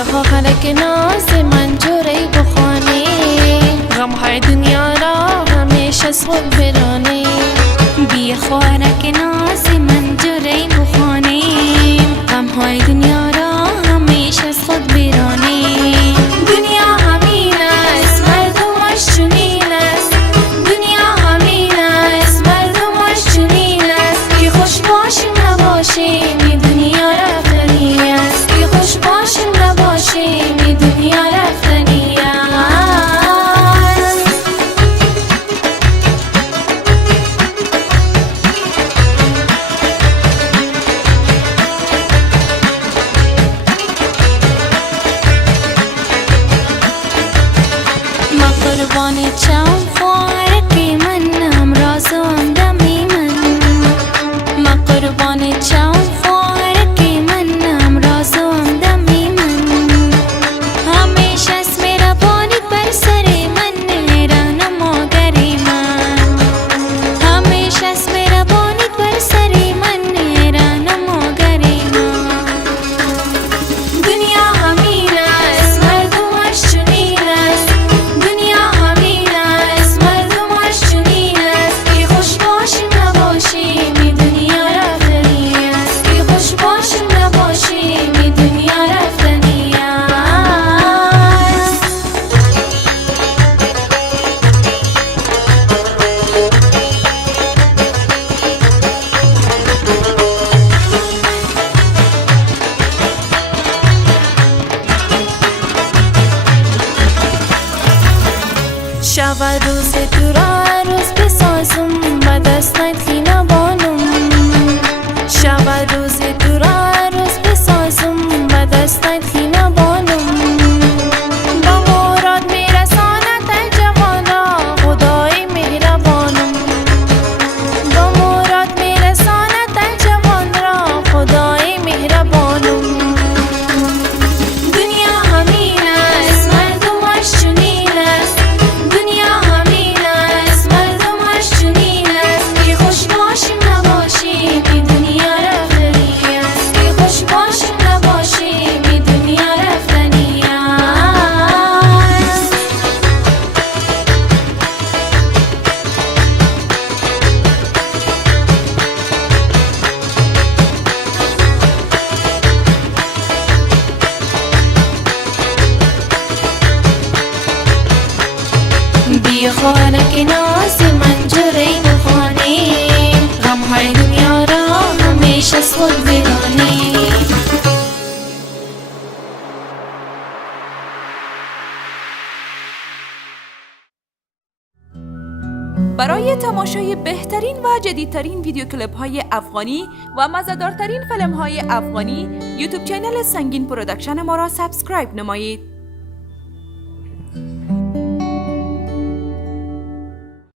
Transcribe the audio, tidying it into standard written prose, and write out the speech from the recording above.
بیا خواهرک ناز من جوری بخوانی، غم های دنیا را همیشه از خود برانی. بیا خواهرک ناز من جوری بخوانی، غم های دنیا را همیشه از خود برانی. دنیا همین است مردمش چنین است، دنیا همین است مردمش چنین است. که خوش باشیم نباشیم این دنیا رفتنی است، که خوش باشیم نباشیم این دنیا رفتنی است. ما قربان چم خواهرک منم رازم دمی من، ما قربان چم خواهرک منم رازم دمی من. همیشه از مهربانیت بر سر من رهنما گری من، همیشه از مهربانیت بر سر من رهنما گری من. دنیا همین است مردمش چنین است، دنیا همین است مردمش چنین است. که خوش باشیم نباشیم این دنیا رفتنی است، که خوش باشیم نباشیم این دنیا رفتنی است. شب و روز تو را عروس بسازم و دست نتخینه بانم، شب و روز تو را عروس بسازم و دست نتخینه بانم. با مراد میرساند ای جوان را خدای مهربانم، با مراد میرساند ای جوان را خدای مهربانم. دنیا همین است مردمش چنین است، دنیا همین است مردمش چنین است. که خوش باشیم نباشیم این دنیا رفتنی است، که خوش باشیم نباشیم این دنیا رفتنی است. بیا خواهرک ناز من جوری بخوانی، غم های دنیا را همیشه از خود برانی. برای تماشای بهترین و جدیدترین ویدیو کلیپ های افغانی و مزه‌دارترین فیلم های افغانی یوتیوب چینل سنگین پرودکشن ما را سابسکرایب نمایید.